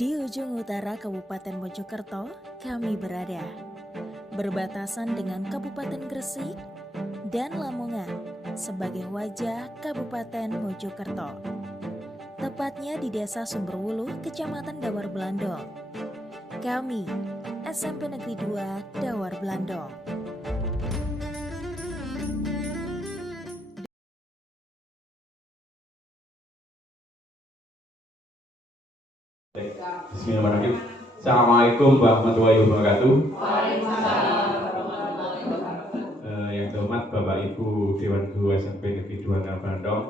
Di ujung utara Kabupaten Mojokerto, kami berada. Berbatasan dengan Kabupaten Gresik dan Lamongan sebagai wajah Kabupaten Mojokerto. Tepatnya di Desa Sumberwulu, Kecamatan Dawar Blandong. Kami, SMP Negeri 2 Dawar Blandong. Bismillahirrahmanirrahim. Assalamualaikum warahmatullahi wabarakatuh. Waalaikumsalam warahmatullahi wabarakatuh. Yang terhormat Bapak Ibu Dewan Guru SMP Negeri 2 Dawar Blandong.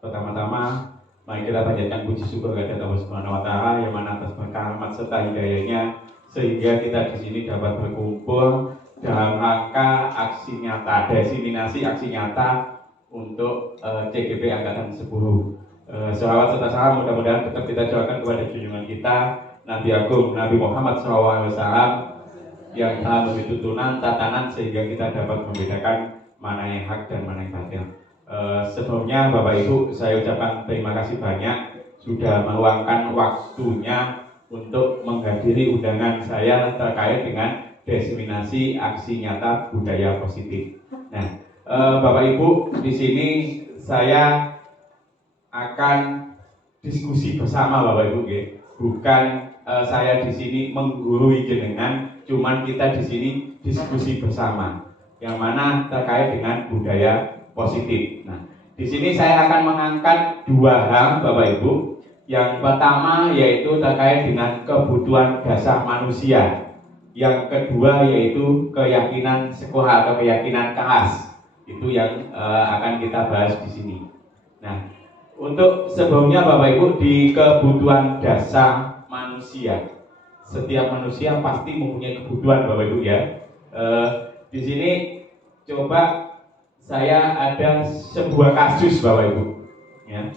Pertama-tama mari kita panjatkan puji syukur kepada Allah Subhanahu wa taala yang mana atas berkah rahmat serta hidayahnya sehingga kita di sini dapat berkumpul dalam rangka aksi nyata, diseminasi aksi nyata untuk CGP Angkatan 10. Sholawat serta salam mudah-mudahan tetap kita doakan kepada junjungan kita Nabi Agung Nabi Muhammad SAW yang telah memberi tuntunan tatanan sehingga kita dapat membedakan mana yang hak dan mana yang batil. Sebelumnya Bapak Ibu, saya ucapkan terima kasih banyak sudah meluangkan waktunya untuk menghadiri undangan saya terkait dengan diseminasi aksi nyata budaya positif. Nah, Bapak Ibu, di sini saya akan diskusi bersama Bapak Ibu, bukan saya di sini menggurui jenengan, cuman kita di sini diskusi bersama, yang mana terkait dengan budaya positif. Nah, di sini saya akan mengangkat dua hal Bapak Ibu. Yang pertama yaitu terkait dengan kebutuhan dasar manusia. Yang kedua yaitu keyakinan sekolah atau keyakinan kelas. Itu yang akan kita bahas di sini. Nah, untuk sebelumnya Bapak Ibu, di kebutuhan dasar manusia, setiap manusia pasti mempunyai kebutuhan Bapak Ibu ya. Di sini coba saya ada sebuah kasus Bapak Ibu ya.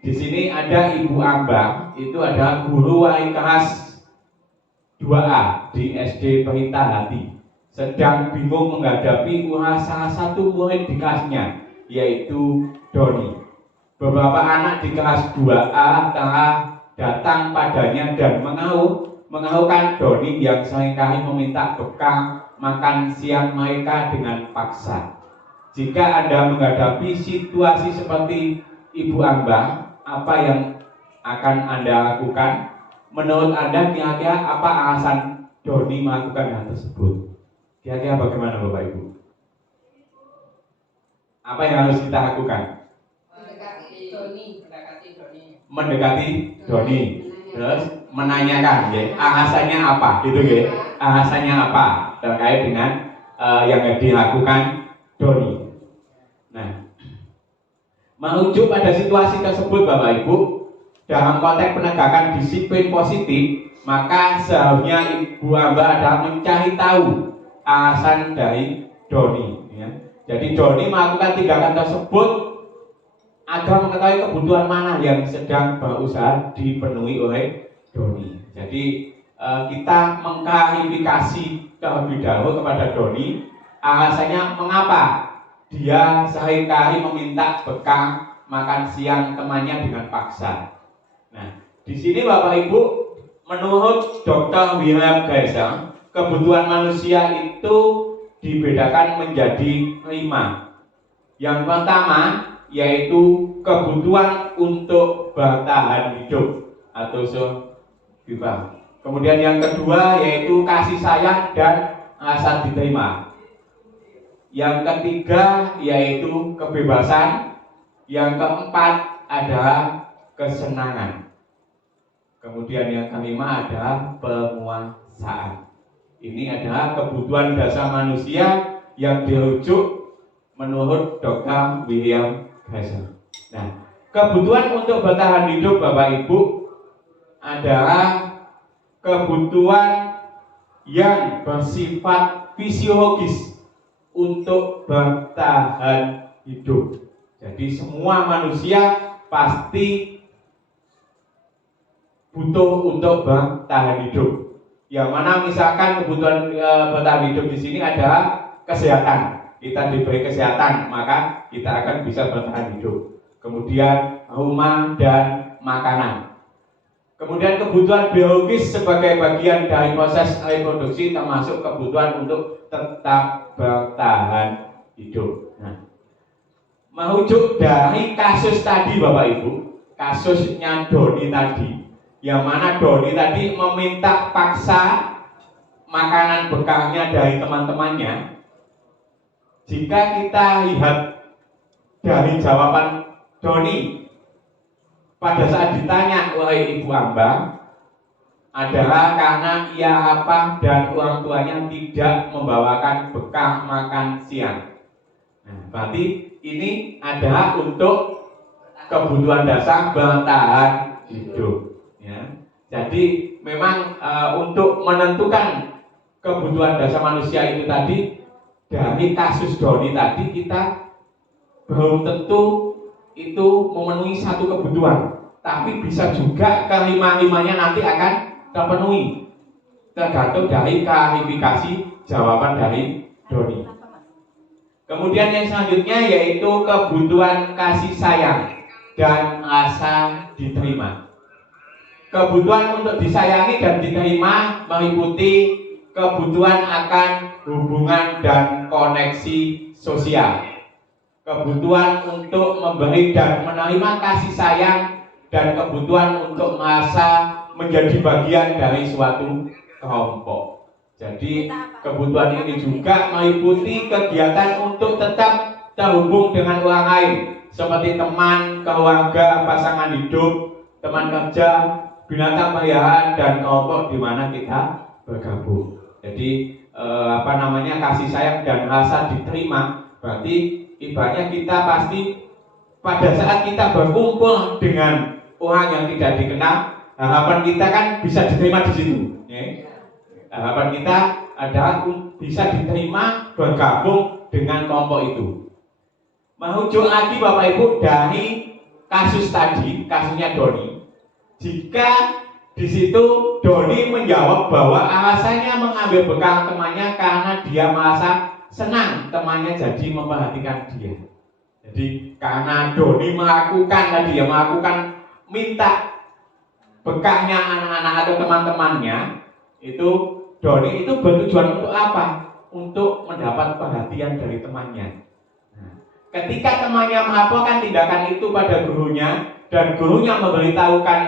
Di sini ada Ibu Amba, itu adalah guru wali kelas 2A di SD Pelita Hati, sedang bingung menghadapi salah satu murid di kelasnya, yaitu Doni. Beberapa anak di kelas 2A telah datang padanya dan mengeluhkan Doni yang seringkali meminta bekal makan siang mereka dengan paksa. Jika Anda menghadapi situasi seperti Ibu Amba, apa yang akan Anda lakukan? Menurut Anda kira-kira apa alasan Doni melakukan hal tersebut? Kira-kira bagaimana Bapak Ibu? Apa yang harus kita lakukan? Mendekati Doni, terus menanyakan, alasannya apa, gitu ya? Alasannya apa terkait dengan yang dilakukan Doni. Nah, merujuk pada situasi tersebut Bapak Ibu, dalam konteks penegakan disiplin positif, maka seharusnya Ibu Amba adalah mencari tahu alasan dari Doni. Ya. Jadi Doni melakukan tindakan tersebut agar mengetahui kebutuhan mana yang sedang berusaha dipenuhi oleh Doni. Jadi kita mengklarifikasi terlebih dahulu kepada Doni alasannya mengapa dia seringkali meminta bekal makan siang temannya dengan paksa. Nah, di sini Bapak Ibu, menurut Dr. William Geisel, kebutuhan manusia itu dibedakan menjadi 5. Yang pertama yaitu kebutuhan untuk bertahan hidup atau survival. Kemudian yang kedua yaitu kasih sayang dan rasa diterima. Yang ketiga yaitu kebebasan. Yang keempat adalah kesenangan. Kemudian yang kelima adalah penguasaan. Ini adalah kebutuhan dasar manusia yang dirujuk menurut Dr. William Geisel. Nah, kebutuhan untuk bertahan hidup Bapak Ibu adalah kebutuhan yang bersifat fisiologis untuk bertahan hidup. Jadi semua manusia pasti butuh untuk bertahan hidup. Yang mana misalkan kebutuhan bertahan hidup di sini adalah kesehatan. Kita diberi kesehatan, maka kita akan bisa bertahan hidup. Kemudian rumah dan makanan. Kemudian kebutuhan biologis sebagai bagian dari proses reproduksi termasuk kebutuhan untuk tetap bertahan hidup. Nah, merujuk dari kasus tadi Bapak Ibu, kasusnya Doni tadi, yang mana Doni tadi meminta paksa makanan bekalnya dari teman-temannya. Jika kita lihat dari jawaban Doni pada saat ditanya oleh Ibu Amba adalah karena ia lapar dan orang tuanya tidak membawakan bekal makan siang. Nah, berarti ini adalah untuk kebutuhan dasar bertahan hidup. Ya. Jadi memang untuk menentukan kebutuhan dasar manusia itu tadi dari kasus Doni tadi kita belum tentu itu memenuhi satu kebutuhan, tapi bisa juga kelima-limanya nanti akan terpenuhi, tergantung dari klarifikasi jawaban dari Doni. Kemudian yang selanjutnya yaitu kebutuhan kasih sayang dan rasa diterima. Kebutuhan untuk disayangi dan diterima meliputi kebutuhan akan hubungan dan koneksi sosial, kebutuhan untuk memberi dan menerima kasih sayang, dan kebutuhan untuk merasa menjadi bagian dari suatu kelompok. Jadi kebutuhan ini juga meliputi kegiatan untuk tetap terhubung dengan orang lain, seperti teman, keluarga, pasangan hidup, teman kerja, binatang peliharaan, dan kelompok di mana kita bergabung. Jadi kasih sayang dan rasa diterima berarti ibaratnya kita pasti pada saat kita berkumpul dengan orang yang tidak dikenal, harapan kita kan bisa diterima di situ. Harapan kita adalah bisa diterima bergabung dengan kelompok itu. Merujuk lagi Bapak Ibu dari kasus tadi, kasusnya Doni. Jika di situ Doni menjawab bahwa alasannya mengambil bekal temannya karena dia merasa senang temannya jadi memperhatikan dia. Jadi karena Doni melakukan minta bekalnya anak-anak atau teman-temannya, itu Doni itu bertujuan untuk apa? Untuk mendapat perhatian dari temannya. Nah, ketika temannya melaporkan tindakan itu pada gurunya dan gurunya memberitahukan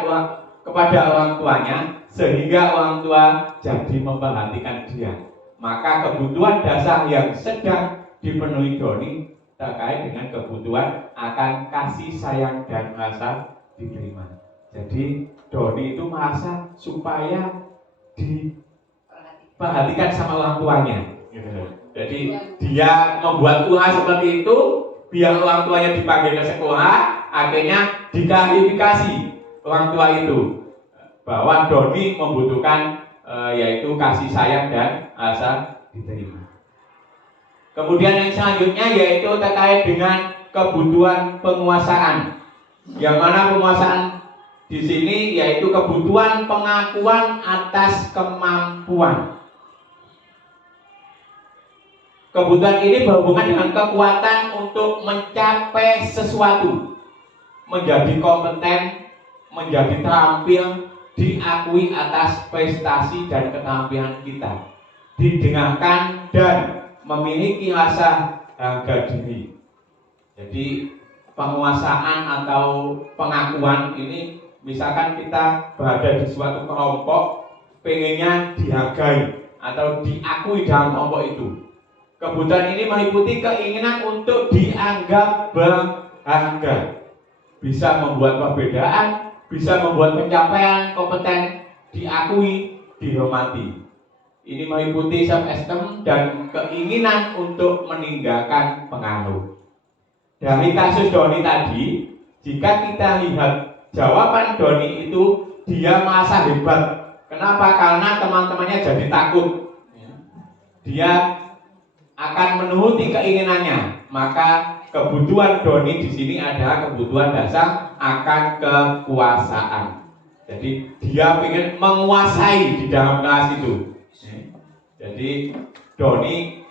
kepada orang tuanya, sehingga orang tua jadi memperhatikan dia, maka kebutuhan dasar yang sedang dipenuhi Doni terkait dengan kebutuhan akan kasih sayang dan rasa diterima. Jadi Doni itu merasa supaya diperhatikan sama orang tuanya. Jadi dia membuat ulah seperti itu biar orang tuanya dipanggil ke sekolah, akhirnya diklarifikasi orang tua itu bahwa Doni membutuhkan yaitu kasih sayang dan rasa diterima. Kemudian yang selanjutnya yaitu terkait dengan kebutuhan penguasaan, yang mana penguasaan di sini yaitu kebutuhan pengakuan atas kemampuan. Kebutuhan ini berhubungan dengan kekuatan untuk mencapai sesuatu, menjadi kompeten, menjadi terampil, diakui atas prestasi dan keterampilan kita, didengarkan dan memiliki rasa harga diri. Jadi penguasaan atau pengakuan ini, misalkan kita berada di suatu kelompok, pengennya dihargai atau diakui dalam kelompok itu. Kebutuhan ini meliputi keinginan untuk dianggap berharga, bisa membuat perbedaan, bisa membuat pencapaian kompeten diakui, dihormati. Ini meliputi self-esteem dan keinginan untuk meninggalkan pengaruh. Dari kasus Doni tadi, jika kita lihat jawaban Doni itu, dia merasa hebat. Kenapa? Karena teman-temannya jadi takut. Dia akan menuruti keinginannya. Maka kebutuhan Doni di sini adalah kebutuhan dasar akan kekuasaan. Jadi dia ingin menguasai di dalam kelas itu. Jadi Doni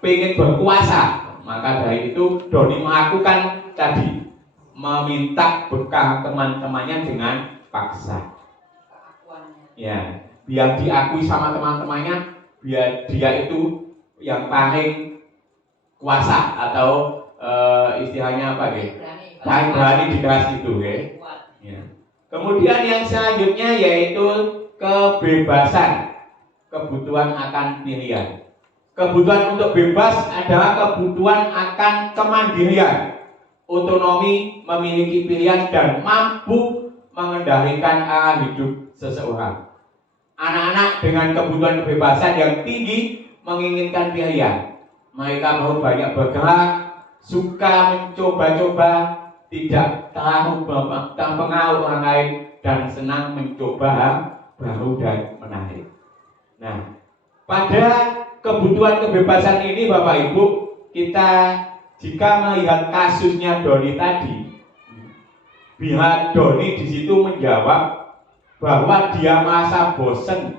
ingin berkuasa. Maka dari itu Doni melakukan tadi, meminta bekal teman-temannya dengan paksa. Ya, biar diakui sama teman-temannya, biar dia itu yang paling kuasa atau istilahnya apa ya? Paling berani di kelas itu, ya. Ya. Kemudian yang selanjutnya yaitu kebebasan, kebutuhan akan pilihan. Kebutuhan untuk bebas adalah kebutuhan akan kemandirian, otonomi, memiliki pilihan dan mampu mengendalikan arah hidup seseorang. Anak-anak dengan kebutuhan kebebasan yang tinggi menginginkan pilihan. Mereka mau banyak bergerak, suka mencoba-coba, tidak terlalu terpengaruh orang lain, dan senang mencoba hal baru dan menarik. Nah, pada kebutuhan kebebasan ini Bapak Ibu, kita jika melihat kasusnya Doni tadi, pihak Doni di situ menjawab bahwa dia merasa bosan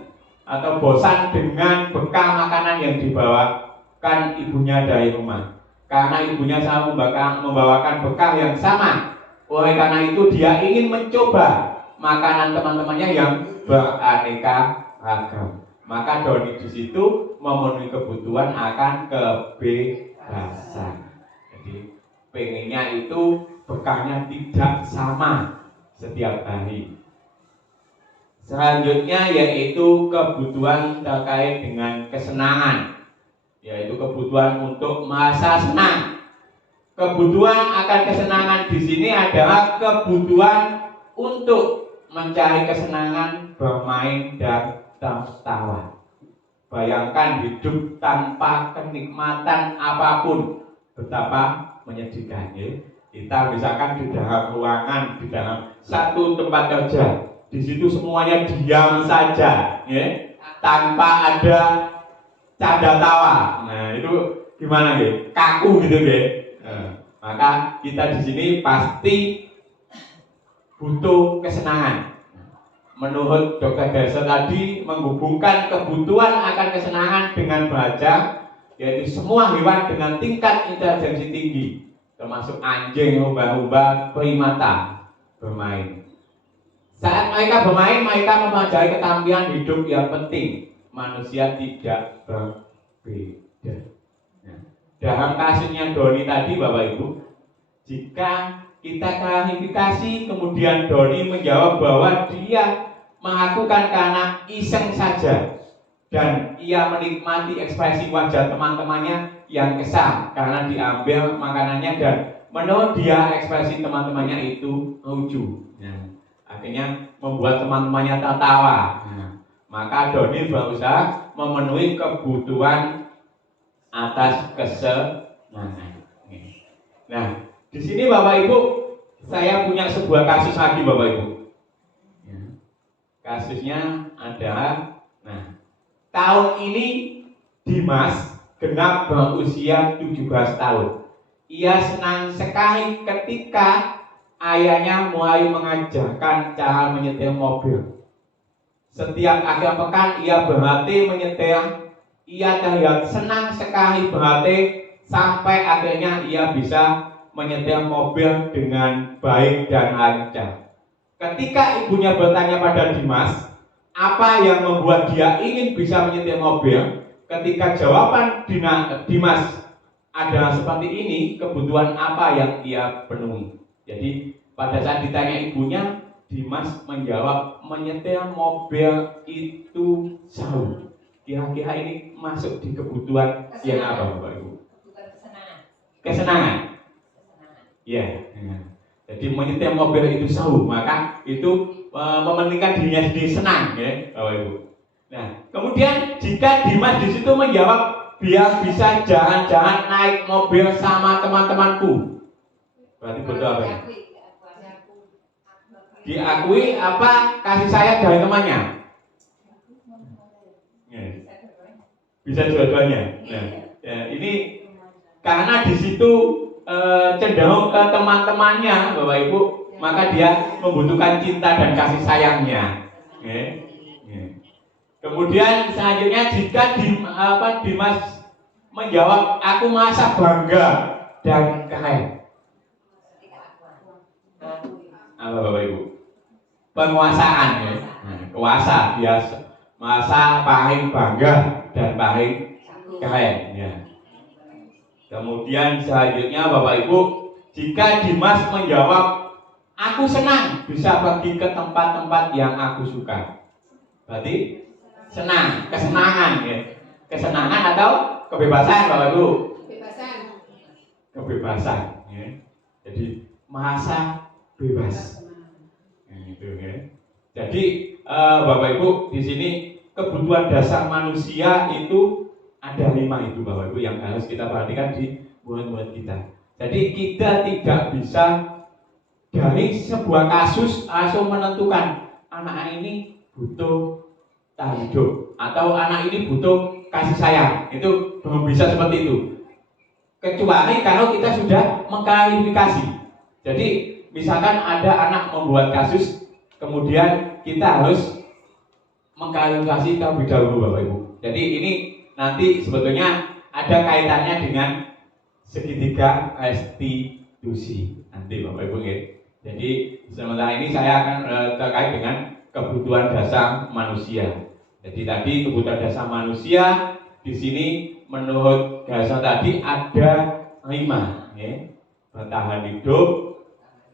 dengan bekal makanan yang dibawakan ibunya dari rumah, karena ibunya selalu membawakan bekal yang sama. Oleh karena itu dia ingin mencoba makanan teman-temannya yang beraneka ragam. Maka Doni di situ memenuhi kebutuhan akan kebebasan. Jadi pengennya itu bekalnya tidak sama setiap hari. Selanjutnya yaitu kebutuhan terkait dengan kesenangan, yaitu kebutuhan untuk merasa senang. Kebutuhan akan kesenangan di sini adalah kebutuhan untuk mencari kesenangan bermain dan tertawa. Bayangkan hidup tanpa kenikmatan apapun, betapa menyedihkan, ya. Kita misalkan di dalam ruangan, di dalam satu tempat kerja, di situ semuanya diam saja, ya, tanpa ada canda tawa. Nah itu gimana, ya? Kaku gitu, ya. Maka kita di sini pasti butuh kesenangan. Menurut Dr. Gerso tadi, menghubungkan kebutuhan akan kesenangan dengan belajar, yaitu semua hewan dengan tingkat intelijensi tinggi, termasuk anjing, lumba-lumba, primata, bermain. Saat mereka bermain, mereka mempelajari keterampilan hidup yang penting. Manusia tidak berbeda. Nah, dalam kasusnya Doni tadi, Bapak Ibu, jika kita klarifikasi, kemudian Doni menjawab bahwa dia melakukan karena iseng saja, dan ia menikmati ekspresi wajah teman-temannya yang kesal karena diambil makanannya, dan menurut dia ekspresi teman-temannya itu lucu. Nah, akhirnya membuat teman-temannya tertawa. Nah, maka Doni berusaha memenuhi kebutuhan atas kesenangan. Nah, di sini Bapak Ibu, saya punya sebuah kasus lagi, Bapak Ibu. Ya. Kasusnya adalah, nah, tahun ini Dimas genap berusia 17 tahun. Ia senang sekali ketika ayahnya mulai mengajarkan cara menyetir mobil. Setiap akhir pekan ia berlatih menyetir. Ia terlihat senang sekali berlatih sampai akhirnya ia bisa menyetir mobil dengan baik dan lancar. Ketika ibunya bertanya pada Dimas, apa yang membuat dia ingin bisa menyetir mobil? Ketika jawaban Dimas adalah seperti ini, kebutuhan apa yang ia penuhi? Jadi pada saat ditanya ibunya, Dimas menjawab menyetir mobil itu jauh. Kira-kira ini masuk di kebutuhan yang apa, Bapak Ibu? Kesenangan. Ya, jadi menyetir mobil itu jauh, maka itu mementingkan dirinya sendiri senang, ya, Bapak Ibu. Nah, kemudian jika Dimas di situ menjawab biar bisa jalan-jalan naik mobil sama teman-temanku, berarti betul apa ya? Diakui apa kasih sayang dari temannya? Ya. Bisa dua-duanya. Nah, ya, ini karena di situ cenderung ke teman-temannya, Bapak Ibu, maka dia membutuhkan cinta dan kasih sayangnya. Kemudian selanjutnya jika Dimas menjawab aku merasa bangga dan keren. Apa Bapak Ibu? penguasaan ya. Nah, kuasa biasa masa paling bangga dan paling keren ya. Kemudian selanjutnya Bapak Ibu, jika Dimas menjawab aku senang bisa pergi ke tempat-tempat yang aku suka, berarti senang, kesenangan ya. Kesenangan atau kebebasan Bapak Ibu? Kebebasan ya. Jadi masa bebas gitu ya. Jadi Bapak Ibu, di sini kebutuhan dasar manusia itu ada 5 itu Bapak Ibu yang harus kita perhatikan di bulan-bulan kita. Jadi kita tidak bisa dari sebuah kasus langsung menentukan anak ini butuh tahan hidup atau anak ini butuh kasih sayang. Itu belum bisa seperti itu. Kecuali kalau kita sudah mengklarifikasi. Jadi misalkan ada anak membuat kasus, kemudian kita harus mengklarifikasi terlebih dahulu Bapak Ibu. Jadi ini nanti sebetulnya ada kaitannya dengan segitiga restitusi nanti Bapak Ibu ya. Jadi sementara ini saya akan terkait dengan kebutuhan dasar manusia. Jadi tadi kebutuhan dasar manusia di sini menurut dasar tadi ada 5 ya. Bertahan hidup,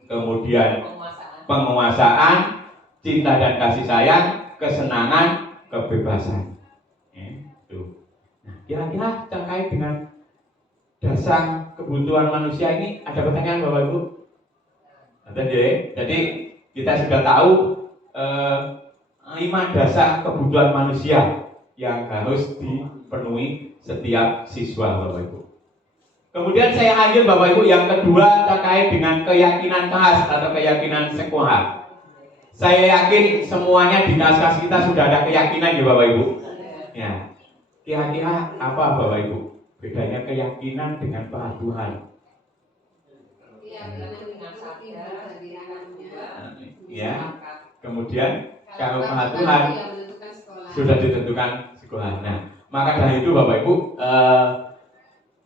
kemudian penguasaan, cinta dan kasih sayang, kesenangan, kebebasan. Nah, kira-kira terkait dengan dasar kebutuhan manusia ini ada pertanyaan Bapak Ibu? Ada ya? Jadi kita sudah tahu 5 dasar kebutuhan manusia yang harus dipenuhi setiap siswa Bapak Ibu. Kemudian saya lanjut Bapak Ibu, yang kedua terkait dengan keyakinan keras atau keyakinan sekolah. Saya yakin semuanya di kelas kita sudah ada keyakinan ya Bapak Ibu. Ya. Kira-kira apa Bapak Ibu bedanya keyakinan dengan pengetahuan? Ya. Kemudian kalau pengetahuan sudah ditentukan sekolah. Nah, maka dari itu Bapak Ibu,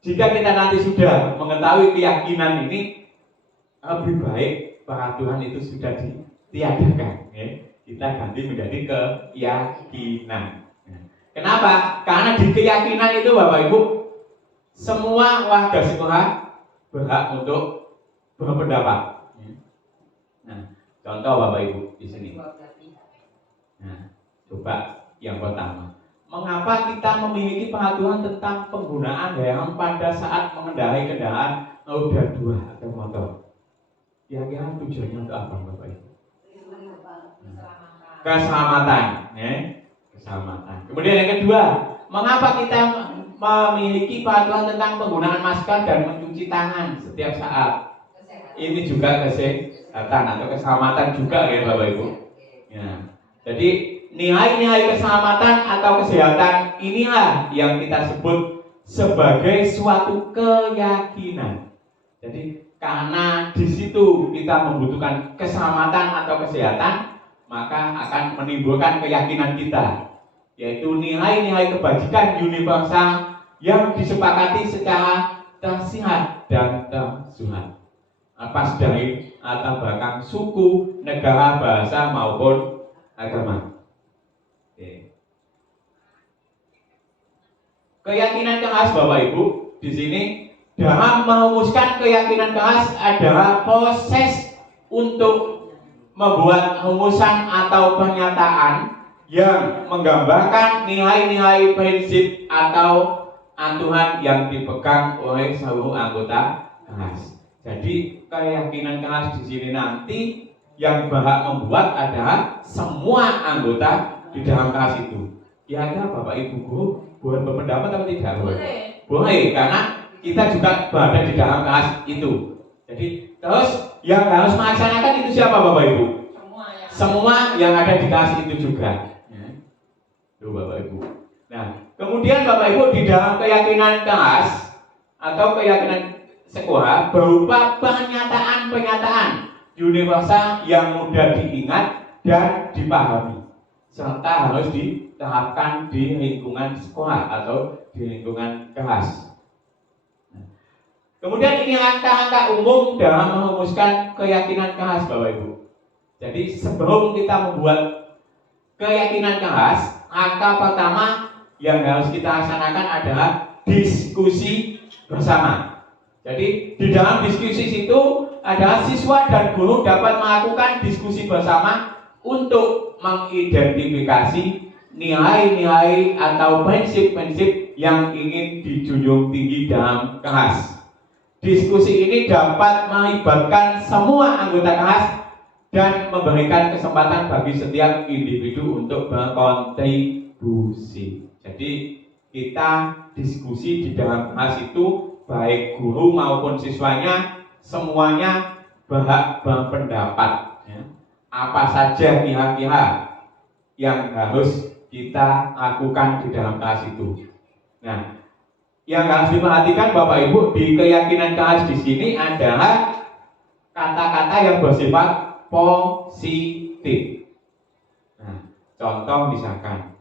jika kita nanti sudah mengetahui keyakinan ini, lebih baik pengetahuan itu sudah ditiadakan. Ya. Kita ganti menjadi keyakinan. Kenapa? Karena di keyakinan itu Bapak Ibu, semua warga sekolah berhak untuk berpendapat. Nah, contoh Bapak Ibu di sini. Nah, coba yang pertama, mengapa kita memiliki pengetahuan tentang penggunaan helm pada saat mengendarai kendaraan roda 2 atau motor? Kira-kira tujuannya untuk apa Bapak Ibu? Keselamatan, ya. Keselamatan. Kemudian yang kedua, mengapa kita memiliki pengetahuan tentang penggunaan masker dan mencuci tangan setiap saat? Ini juga kesehatan atau keselamatan juga ya Bapak Ibu. Ya. Jadi nilai-nilai keselamatan atau kesehatan inilah yang kita sebut sebagai suatu keyakinan. Jadi karena di situ kita membutuhkan keselamatan atau kesehatan, maka akan menimbulkan keyakinan kita, yaitu nilai-nilai kebajikan universal yang disepakati secara tersirat dan tersurat, lepas dari latar belakang suku, negara, bahasa maupun agama. Oke. Keyakinan keras Bapak Ibu di sini dalam merumuskan keyakinan keras adalah proses untuk membuat rumusan atau pernyataan yang menggambarkan nilai-nilai prinsip atau aturan yang dipegang oleh seluruh anggota kelas. Jadi keyakinan keras di sini nanti yang berhak membuat adalah semua anggota di dalam kelas itu. Kira-kira Bapak Ibu guru boleh berpendapat atau tidak? Boleh, karena kita juga berada di dalam kelas itu. Jadi terus yang harus melaksanakan itu siapa Bapak Ibu? Semua yang ada di kelas itu juga. Tuh Bapak Ibu. Nah, kemudian Bapak Ibu di dalam keyakinan kelas atau keyakinan sekolah berupa pernyataan-pernyataan universal yang mudah diingat dan dipahami, serta harus diterapkan di lingkungan sekolah atau di lingkungan kelas. Kemudian ini langkah-langkah umum dalam merumuskan keyakinan kelas Bapak Ibu. Jadi sebelum kita membuat keyakinan keras, angka pertama yang harus kita laksanakan adalah diskusi bersama. Jadi di dalam diskusi itu adalah siswa dan guru dapat melakukan diskusi bersama untuk mengidentifikasi nilai-nilai atau prinsip-prinsip yang ingin dijunjung tinggi dalam kelas. Diskusi ini dapat melibatkan semua anggota kelas dan memberikan kesempatan bagi setiap individu untuk berkontribusi. Jadi kita diskusi di dalam kelas itu baik guru maupun siswanya semuanya berhak berpendapat. Apa saja kira-kira yang harus kita lakukan di dalam kelas itu. Nah, yang harus diperhatikan Bapak Ibu di keyakinan kelas di sini adalah kata-kata yang bersifat positif. Nah, contoh misalkan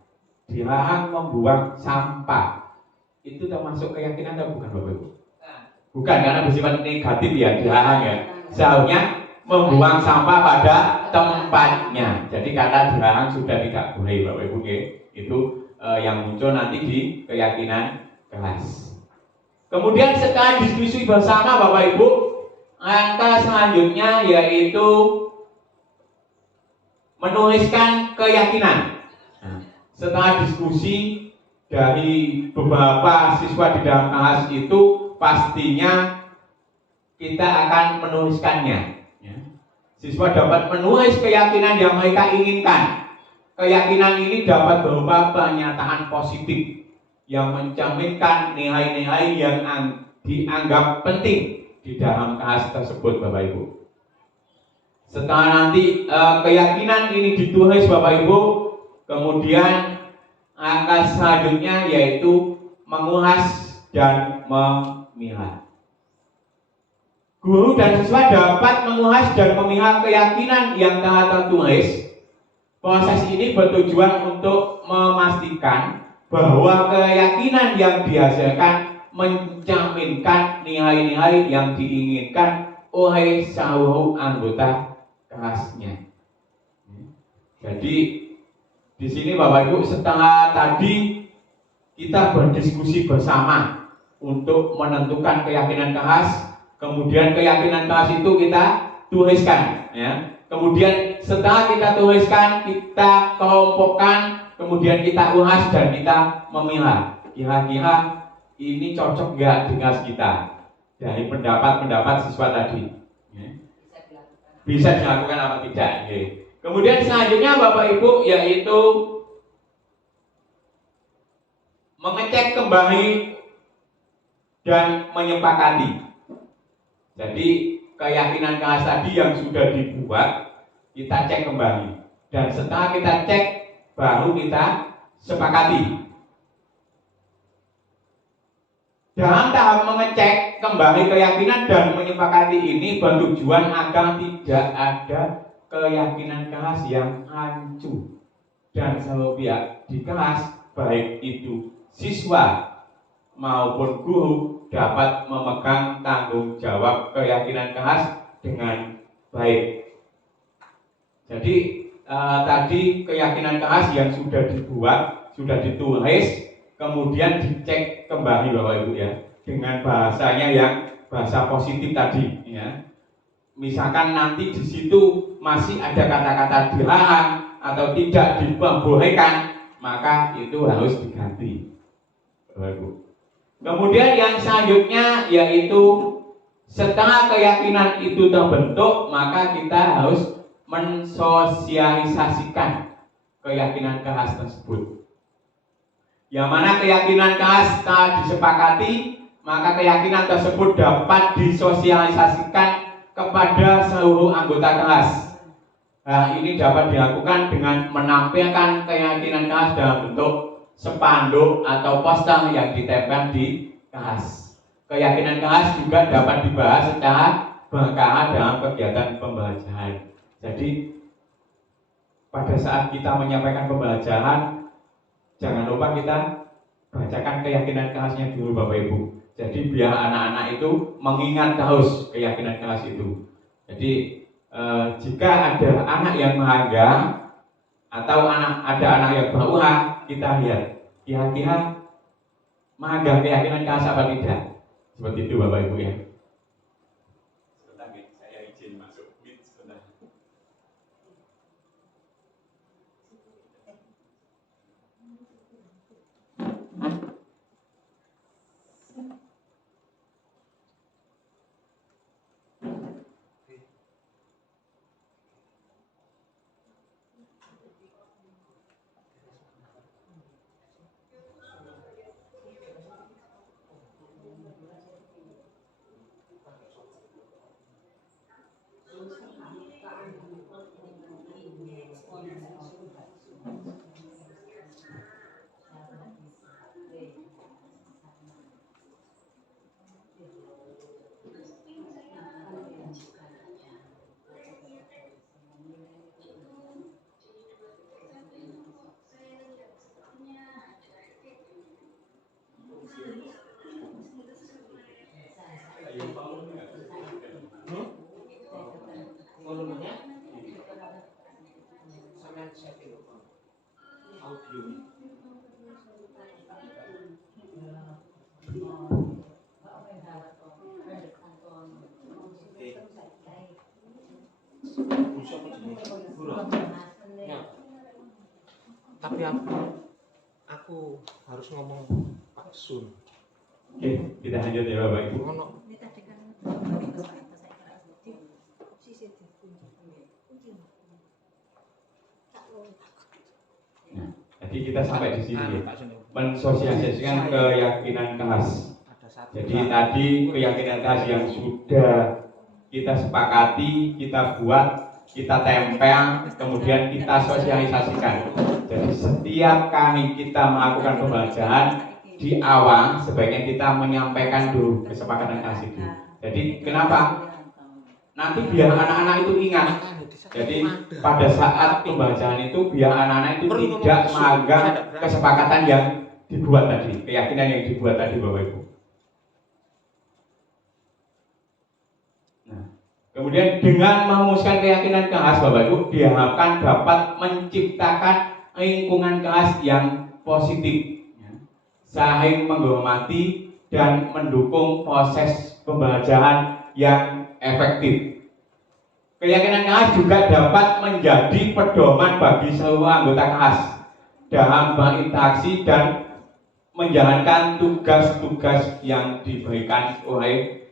dilarang membuang sampah, itu termasuk keyakinan atau bukan Bapak Ibu? Bukan, karena bersifat negatif ya, dilarang ya. Seharusnya membuang sampah pada tempatnya. Jadi kata dilarang sudah tidak boleh Bapak Ibu. Itu yang muncul nanti di keyakinan kelas. Kemudian setelah diskusi bersama Bapak Ibu, langkah selanjutnya yaitu menuliskan keyakinan. Nah, setelah diskusi dari beberapa siswa di dalam kelas itu, pastinya kita akan menuliskannya. Siswa dapat menulis keyakinan yang mereka inginkan. Keyakinan ini dapat berupa pernyataan positif yang mencerminkan nilai-nilai yang dianggap penting di dalam kelas tersebut Bapak Ibu. Setelah nanti keyakinan ini ditulis Bapak Ibu, kemudian langkah selanjutnya yaitu mengulas dan memilah. Guru dan siswa dapat mengulas dan memilah keyakinan yang telah tertulis. Proses ini bertujuan untuk memastikan bahwa keyakinan yang dihasilkan mencerminkan nilai-nilai yang diinginkan oleh seluruh anggota kelasnya. Jadi di sini Bapak Ibu, setelah tadi kita berdiskusi bersama untuk menentukan keyakinan kelas. Kemudian keyakinan kelas itu kita tuliskan, ya. Kemudian setelah kita tuliskan, kita kelompokkan, kemudian kita ulas dan kita memilah. Kira-kira ini cocok nggak dengan kita dari pendapat-pendapat siswa tadi? Ya. Bisa dilakukan apa tidak? Ya. Kemudian selanjutnya Bapak Ibu yaitu mengecek kembali dan menyepakati. Jadi keyakinan kelas tadi yang sudah dibuat kita cek kembali, dan setelah kita cek baru kita sepakati. Dalam tahap mengecek kembali keyakinan dan menyepakati ini bertujuan agar tidak ada keyakinan kelas yang rancu, dan seluruh pihak di kelas baik itu siswa maupun guru dapat memegang tanggung jawab keyakinan kelas dengan baik. Jadi tadi keyakinan kelas yang sudah dibuat, sudah ditulis, kemudian dicek kembali Bapak Ibu ya, dengan bahasanya yang bahasa positif tadi ya. Misalkan nanti di situ masih ada kata-kata dilarang atau tidak diperbolehkan, maka itu harus diganti Bapak Ibu. Kemudian yang selanjutnya yaitu setelah keyakinan itu terbentuk, maka kita harus mensosialisasikan keyakinan kelas tersebut. Yang mana keyakinan kelas telah disepakati, maka keyakinan tersebut dapat disosialisasikan kepada seluruh anggota kelas. Nah, ini dapat dilakukan dengan menampilkan keyakinan kelas dalam bentuk spanduk atau poster yang ditempel di kelas. Keyakinan kelas juga dapat dibahas secara berkala dalam kegiatan pembelajaran. Jadi pada saat kita menyampaikan pembelajaran, jangan lupa kita bacakan keyakinan kelasnya dulu Bapak Ibu. Jadi biar anak-anak itu mengingat terus keyakinan kelas itu. Jadi jika ada anak yang magang atau ada anak yang berulah, kita lihat kira-kira magang keyakinan kelas apa tidak. Seperti itu Bapak Ibu ya. Sebentar, saya izin masuk sebentar. Volumenya sampai setting audio. Tapi aku harus ngomong Pak Sun. Oke, kita lanjut ya Bapak Ibu. Nah, jadi kita sampai di sini ya. Mensosialisasikan keyakinan kelas. Jadi tadi keyakinan kelas yang sudah kita sepakati, kita buat, kita tempel, kemudian kita sosialisasikan. Jadi setiap kali kita melakukan pembelajaran di awal, sebaiknya kita menyampaikan dulu kesepakatan kelas itu. Jadi kenapa? Nanti biar anak-anak itu ingat. Jadi pada saat pembelajaran itu biar anak-anak itu tidak melanggar kesepakatan yang dibuat tadi, keyakinan yang dibuat tadi Bapak Ibu. Nah, kemudian dengan merumuskan keyakinan kelas Bapak Ibu diharapkan dapat menciptakan lingkungan kelas yang positif, saling menghormati dan mendukung proses pembelajaran yang efektif. Keyakinan kelas juga dapat menjadi pedoman bagi seluruh anggota kelas dalam berinteraksi dan menjalankan tugas-tugas yang diberikan oleh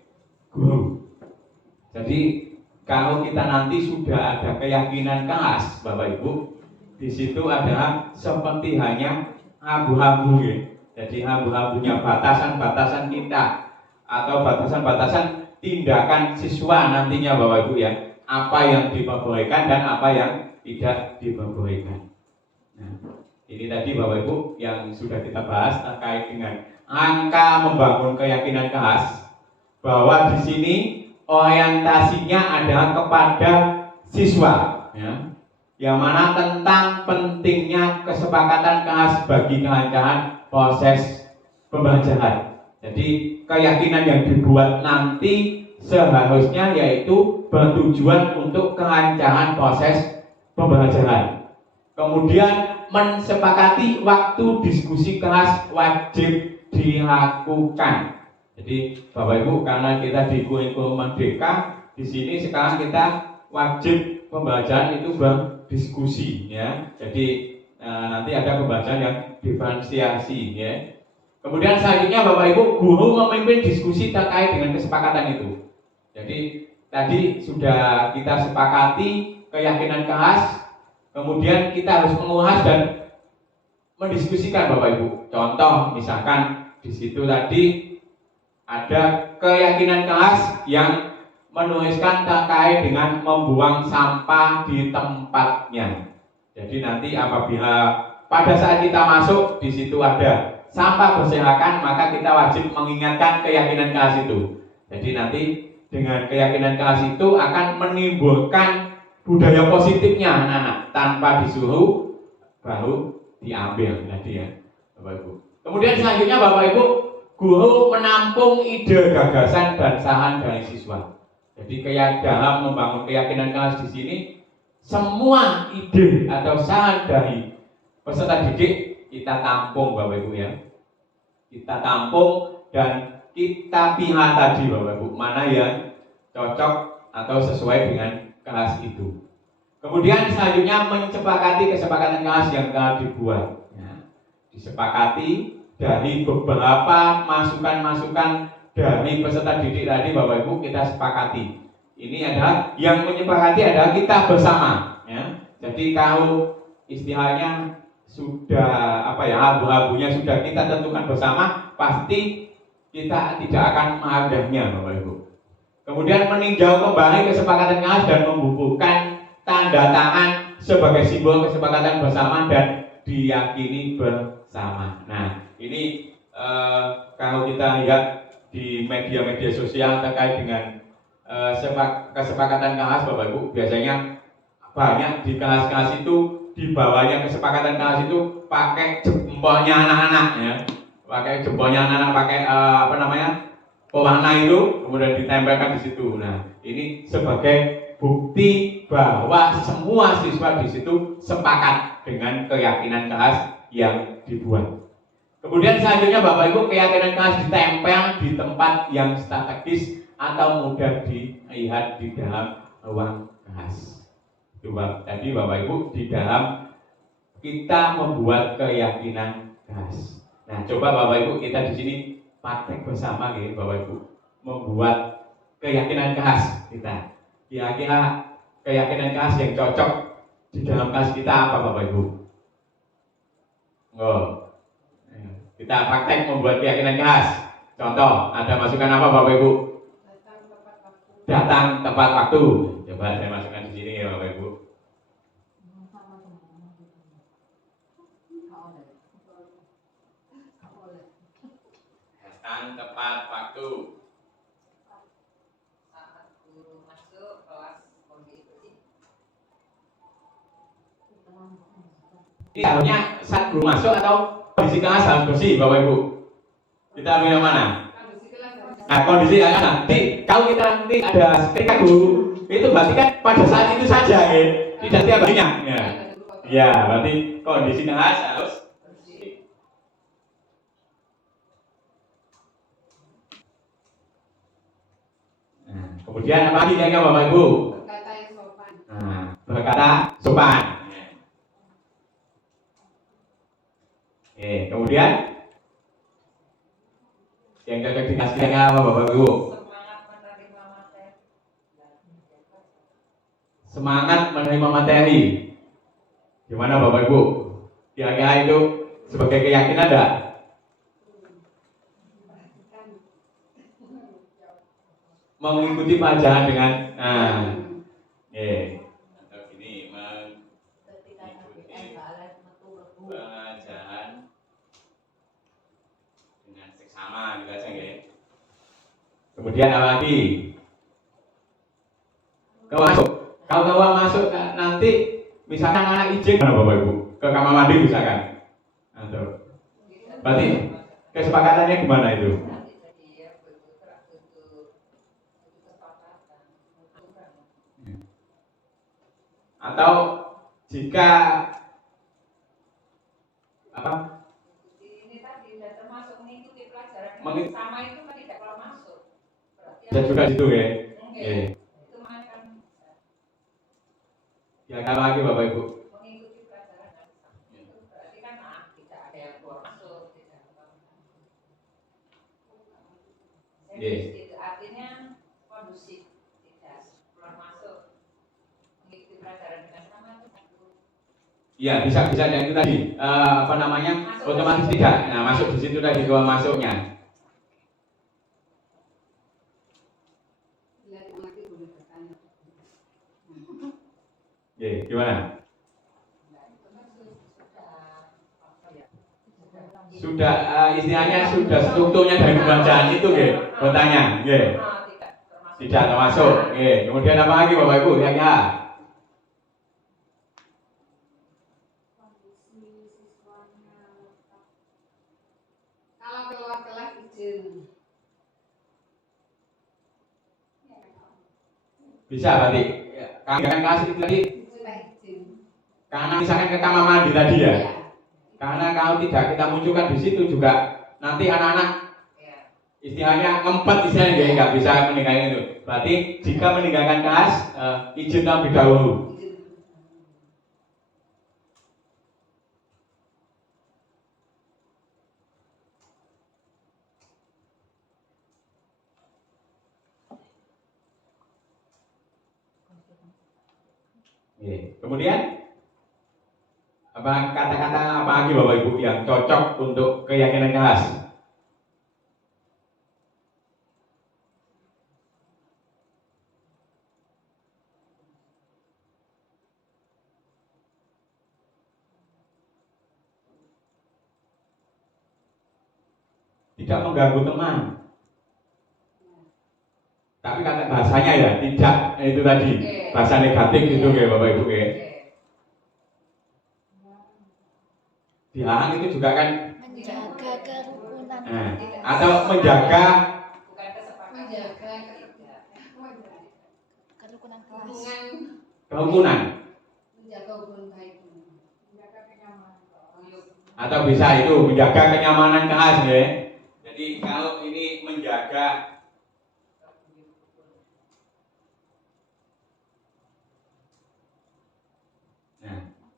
guru. Jadi kalau kita nanti sudah ada keyakinan kelas, Bapak Ibu, di situ adalah seperti hanya abu-abu ya. Jadi abu-abunya batasan-batasan kita atau batasan-batasan tindakan siswa nantinya Bapak Ibu ya. Apa yang diperbolehkan dan apa yang tidak diperbolehkan. Nah, ini tadi Bapak Ibu yang sudah kita bahas terkait dengan angka membangun keyakinan kelas, bahwa di sini orientasinya adalah kepada siswa, ya, yang mana tentang pentingnya kesepakatan kelas bagi kelancaran proses pembelajaran. Jadi keyakinan yang dibuat nanti seharusnya yaitu bertujuan untuk kelancaran proses pembelajaran. Kemudian mensepakati waktu diskusi kelas wajib dilakukan. Jadi Bapak Ibu, karena kita di kurikulum Merdeka, di sini sekarang kita wajib pembelajaran itu berdiskusi, ya. Jadi nanti ada pembelajaran yang diferensiasi, ya. Kemudian selanjutnya Bapak Ibu, guru memimpin diskusi terkait dengan kesepakatan itu. Jadi tadi sudah kita sepakati keyakinan kelas, kemudian kita harus mengulas dan mendiskusikan Bapak Ibu. Contoh misalkan di situ tadi ada keyakinan kelas yang menuliskan terkait dengan membuang sampah di tempatnya. Jadi nanti apabila pada saat kita masuk di situ ada sampah berserakan, maka kita wajib mengingatkan keyakinan kelas itu. Jadi nanti dengan keyakinan kelas itu akan menimbulkan budaya positifnya anak-anak, tanpa disuruh baru diambil tadi ya Bapak Ibu. Kemudian selanjutnya Bapak Ibu, guru menampung ide, gagasan dan saran dari siswa. Jadi kayak dalam membangun keyakinan kelas di sini, semua ide atau saran dari peserta didik kita tampung Bapak Ibu ya. Kita tampung dan kita pilih tadi Bapak Ibu, mana yang cocok atau sesuai dengan kelas itu. Kemudian selanjutnya menyepakati kesepakatan kelas yang telah dibuat. Ya. Disepakati dari beberapa masukan-masukan dari peserta didik tadi Bapak Ibu kita sepakati. Ini adalah yang menyepakati adalah kita bersama. Ya. Jadi kalau istilahnya sudah abu-abunya sudah kita tentukan bersama, pasti kita tidak akan mengadahnya Bapak Ibu. Kemudian meninjau kembali kesepakatan kelas dan membubuhkan tanda tangan sebagai simbol kesepakatan bersama dan diyakini bersama. Nah, ini kalau kita lihat di media-media sosial terkait dengan kesepakatan kelas Bapak Ibu, biasanya banyak di kelas-kelas itu di bawahnya kesepakatan kelas itu pakai jempolnya anak-anak ya, pakai jempolnya anak-anak, pakai pewarna itu kemudian ditempelkan di situ. Nah, ini sebagai bukti bahwa semua siswa di situ sepakat dengan keyakinan kelas yang dibuat. Kemudian selanjutnya Bapak Ibu, keyakinan kelas ditempel di tempat yang strategis atau mudah dilihat di dalam ruang kelas. Coba tadi Bapak Ibu di dalam kita membuat keyakinan kelas. Nah, coba Bapak Ibu kita di sini praktek bersama gitu Bapak Ibu membuat keyakinan kelas kita. Kira-kira keyakinan kelas yang cocok di dalam kelas kita apa Bapak Ibu? Kita praktek membuat keyakinan kelas. Contoh, ada masukan apa Bapak Ibu? Datang tepat waktu. Coba saya masukkan di sini ya Bapak Ibu. Datang tepat waktu. Saat guru masuk kelas diikuti. Ini harusnya saat guru masuk atau kondisi kelas harus bersih Bapak Ibu? Kita ambil yang mana? Nah, kondisi yang mana? Nanti kalau kita nanti ada ketika guru itu berarti kan pada saat itu saja ya, tidak tiap harinya. Ya, berarti kondisi kelas harus bersih. Nah, kemudian apa lagi kayaknya Bapak Ibu? Berkata yang sopan. Nah, berkata sopan. Kemudian yang cocok dikasihkan apa Bapak Ibu? Semangat menerima materi. Semangat menerima materi. Gimana Bapak Ibu? Kira-kira itu sebagai keyakinan enggak? Mengikuti pelajaran dengan atau gini, mengikuti pelajaran dengan seksama juga saja ya. Kemudian apa lagi? Kalau masuk nanti misalkan anak izin mana Bapak Ibu ke kamar mandi misalkan. Berarti kesepakatannya gimana itu? Atau jika ini tadi sudah termasuk mengikuti pelajaran sama itu kan tidak kalau masuk. Dan juga situ ya. Itu makan. Ya kalau lagi Bapak Ibu. Mengikuti pelajaran itu berarti kan tidak ada yang keluar masuk, tidak apa. Itu artinya kondusif, tidak keluar masuk. Mengikuti pelajaran dengan sama itu. Iya bisa yang itu tadi otomatis tidak. Nah masuk di situ tadi keluar masuknya. Gimana? Sudah istilahnya sudah strukturnya dari pembacaan itu bertanya, tidak termasuk. Kemudian apa lagi Bapak Ibu? Ya. Kalau keluar kelas izin. Bisa berarti. Ya, meninggalkan kelas itu tadi karena misalkan ke kamar mandi tadi ya. Karena kalau tidak kita munculkan di situ juga nanti anak-anak istilahnya ngempet istilahnya nggak bisa meninggalkan itu. Berarti jika meninggalkan kelas izin terlebih dahulu. Kemudian apa kata-kata apa lagi Bapak Ibu yang cocok untuk keyakinan kelas? Tidak mengganggu teman. Tapi kata bahasanya ya tidak itu tadi bahasa negatif itu ya Bapak Ibu ya. Dilarang itu juga kan menjaga kerukunan. Nah, atau menjaga Kerukunan kelas. kerukunan. Menjaga hubungan baik. Menjaga kenyamanan. Atau bisa itu menjaga kenyamanan kelas ya. Jadi kalau ini menjaga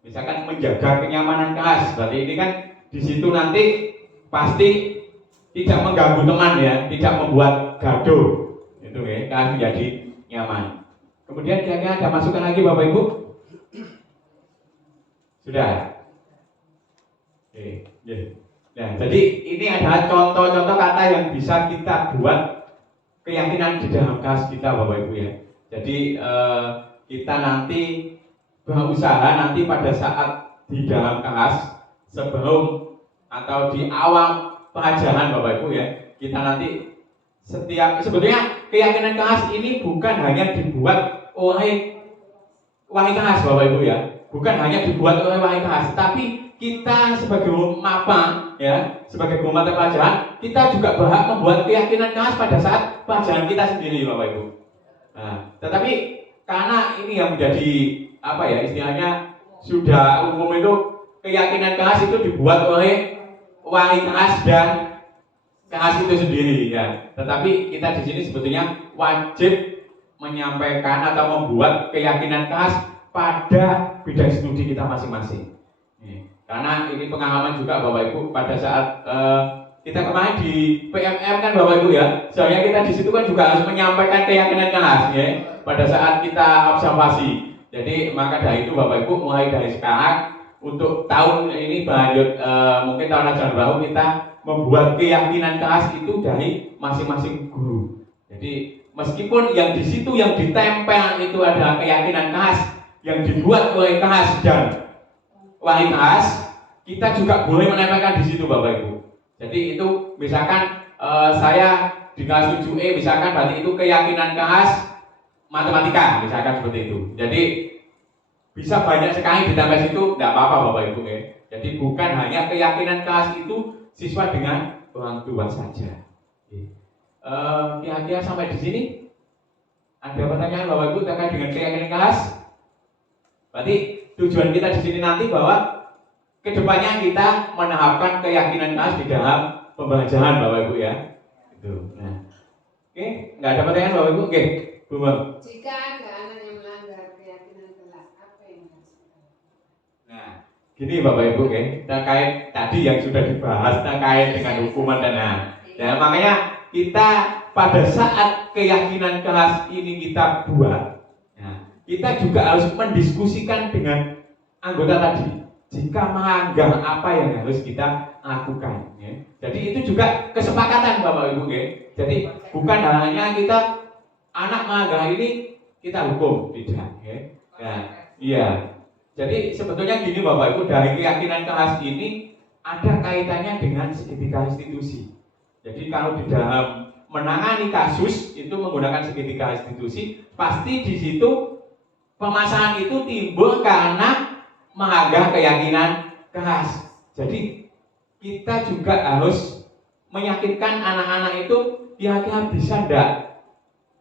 misalkan menjaga kenyamanan kelas, berarti ini kan di situ nanti pasti tidak mengganggu teman ya, tidak membuat gaduh, itu ya, kelas menjadi nyaman. Kemudian kira-kira ada masukan lagi Bapak Ibu? Sudah. Oke. Nah, jadi ini adalah contoh-contoh kata yang bisa kita buat keyakinan di dalam kelas kita Bapak Ibu ya. Jadi kita nanti berusaha nanti pada saat di dalam kelas sebelum atau di awal pelajaran Bapak Ibu ya, kita nanti setiap sebetulnya keyakinan kelas ini bukan hanya dibuat oleh wali kelas Bapak Ibu ya, bukan hanya dibuat oleh wali kelas, tapi kita sebagai maba ya, sebagai guru mata pelajaran, kita juga berhak membuat keyakinan kelas pada saat pelajaran kita sendiri Bapak Ibu. Nah, tetapi karena ini yang menjadi apa ya istilahnya sudah umum itu keyakinan kelas itu dibuat oleh wali kelas dan kelas itu sendiri ya. Tetapi kita di sini sebetulnya wajib menyampaikan atau membuat keyakinan kelas pada bidang studi kita masing-masing. Karena ini pengalaman juga Bapak Ibu pada saat kita kemarin di PMM kan Bapak Ibu ya. Soalnya kita di situ kan juga harus menyampaikan keyakinan kelas ya pada saat kita observasi. Jadi maka dari itu Bapak Ibu mulai dari sekarang untuk tahun ini berlanjut mungkin tahun ajaran baru kita membuat keyakinan kelas itu dari masing-masing guru. Jadi meskipun yang di situ yang ditempel itu adalah keyakinan kelas yang dibuat oleh kelas dan wali kelas, kita juga boleh menempelkan di situ Bapak Ibu. Jadi itu misalkan saya di kelas 7E misalkan berarti itu keyakinan kelas matematika misalkan seperti itu. Jadi bisa banyak sekali ditambah situ, tidak apa-apa Bapak Ibu ya. Jadi bukan hanya keyakinan kelas itu siswa dengan orang tua saja. Kira-kira sampai di sini ada pertanyaan Bapak Ibu terkait dengan keyakinan kelas? Berarti tujuan kita di sini nanti bahwa kedepannya kita menerapkan keyakinan kelas di dalam pembelajaran Bapak Ibu ya. Itu. Nah, oke, nggak ada pertanyaan Bapak Ibu? Oke, Bu Bang. Jika ada anak yang melanggar keyakinan kelas, apa yang harus dilakukan? Nah, gini Bapak Ibu ya, terkait tadi yang sudah dibahas terkait dengan hukuman dan nah, makanya kita pada saat keyakinan kelas ini kita buat, nah, kita juga harus mendiskusikan dengan anggota tadi. Jika melanggar apa yang harus kita lakukan ya. Jadi itu juga kesepakatan Bapak Ibu ya. Jadi bukan hanya kita anak melanggar ini kita hukum, tidak ya. Nah, iya. Jadi sebetulnya gini Bapak Ibu, dari keyakinan kelas ini ada kaitannya dengan segitiga institusi. Jadi kalau di dalam menangani kasus itu menggunakan segitiga institusi, pasti di situ permasalahan itu timbul karena melanggar keyakinan kelas. Jadi kita juga harus meyakinkan anak-anak itu kira-kira bisa enggak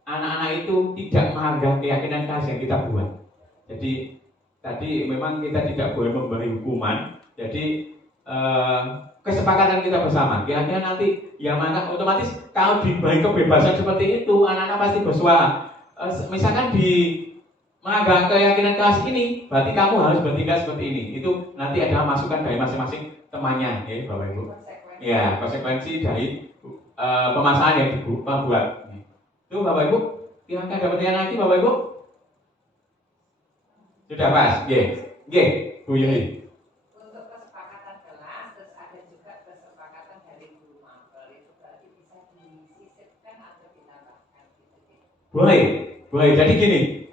anak-anak itu tidak menghargai keyakinan kelas yang kita buat. Jadi tadi memang kita tidak boleh memberi hukuman. Jadi kesepakatan kita bersama. Kira-kira nanti yang mana otomatis kalau diberi kebebasan seperti itu, anak-anak pasti bersuara. Misalkan di menganggap keyakinan kelas ini, berarti kamu harus bertindak seperti ini. Itu nanti adalah masukan dari masing-masing temannya, ya Bapak Ibu. Ya, konsekuensi dari pemasangan yang dibuat. Itu Bapak Ibu, kira-kira ada pertanyaan lagi Bapak Ibu? Sudah pas, Bu Yuli. Untuk kesepakatan kelas, terus ada juga kesepakatan dari guru mapel, itu berarti bisa disisipkan atau ditambahkan gitu. Boleh. Jadi gini,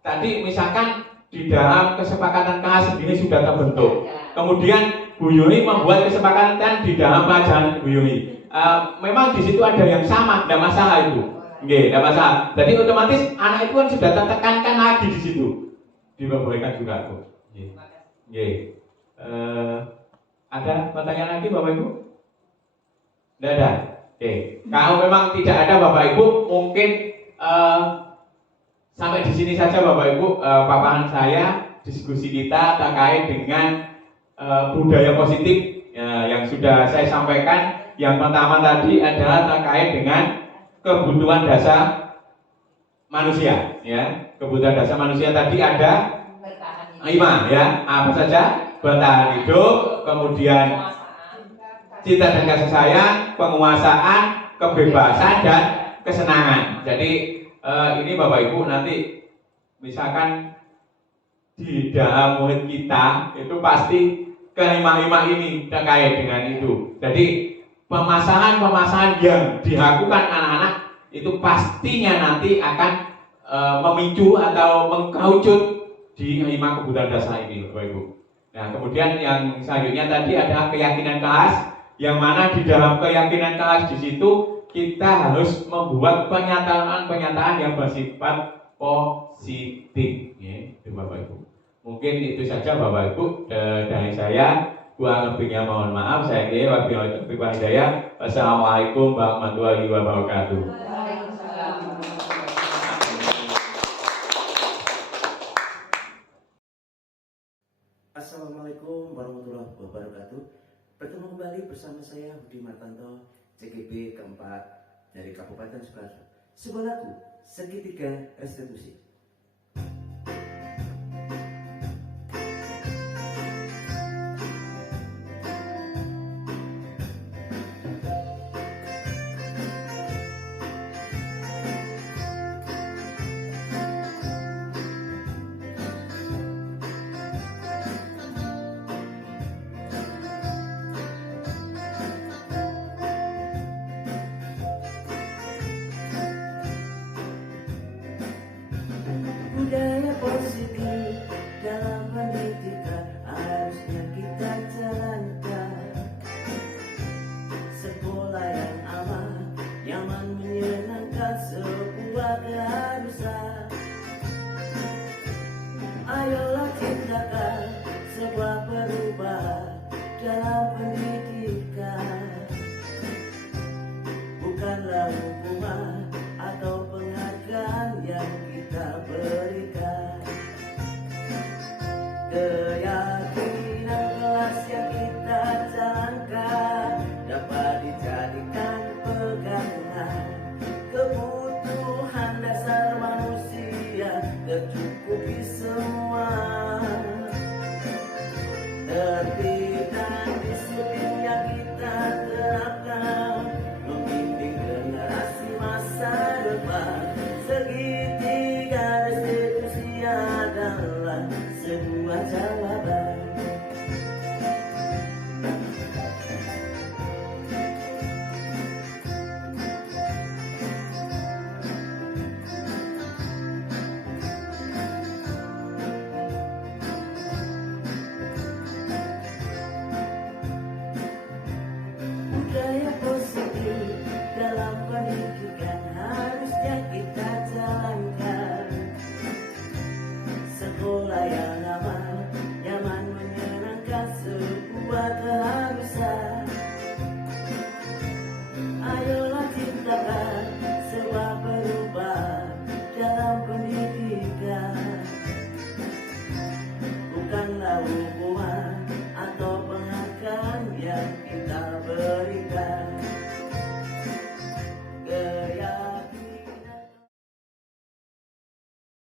tadi misalkan di dalam kesepakatan kelas ini sudah terbentuk. Kemudian Bu Yuli membuat kesepakatan di dalam pelajaran Bu Yuli. Memang di situ ada yang sama, tidak masalah itu. Tidak masalah. Jadi otomatis anak itu kan sudah tertekankan lagi di situ. Diperbolehkan juga, Bu. Ada pertanyaan lagi Bapak Ibu? Tidak ada. Kalau memang tidak ada Bapak Ibu, mungkin sampai di sini saja Bapak Ibu paparan saya, diskusi kita terkait dengan budaya positif yang sudah saya sampaikan. Yang pertama tadi adalah terkait dengan kebutuhan dasar manusia, ya. Kebutuhan dasar manusia tadi ada 5, ya. Apa saja? Bertahan hidup, kemudian cinta dan kasih sayang, penguasaan, kebebasan dan kesenangan. Jadi ini Bapak Ibu nanti misalkan di dalam murid kita itu pasti kelima-lima ini terkait dengan itu. Jadi pemasangan yang dilakukan anak-anak itu pastinya nanti akan memicu atau mengkerucut di 5 kebutuhan dasar ini, Bapak Ibu. Nah, kemudian yang selanjutnya tadi adalah keyakinan kelas, yang mana di dalam keyakinan kelas di situ kita harus membuat pernyataan-pernyataan yang bersifat positif, ya, itu Bapak Ibu. Mungkin itu saja Bapak Ibu dari saya. Kurang lebihnya mohon maaf. Saya kira wabillahi taufiq wal hidayah. Wassalamualaikum warahmatullahi wabarakatuh. Assalamualaikum warahmatullahi wabarakatuh. Bertemu kembali bersama saya Budi Martanto, CGB keempat dari Kabupaten Sukoharjo. Sebuah lagu Segitiga Restitusi. Budaya positif dalam pendidikan harusnya kita jalankan. Sekolah yang aman, nyaman, menyenangkan, sebuah keharusan. Ayolah ciptakan sebuah perubahan dalam pendidikan. Bukanlah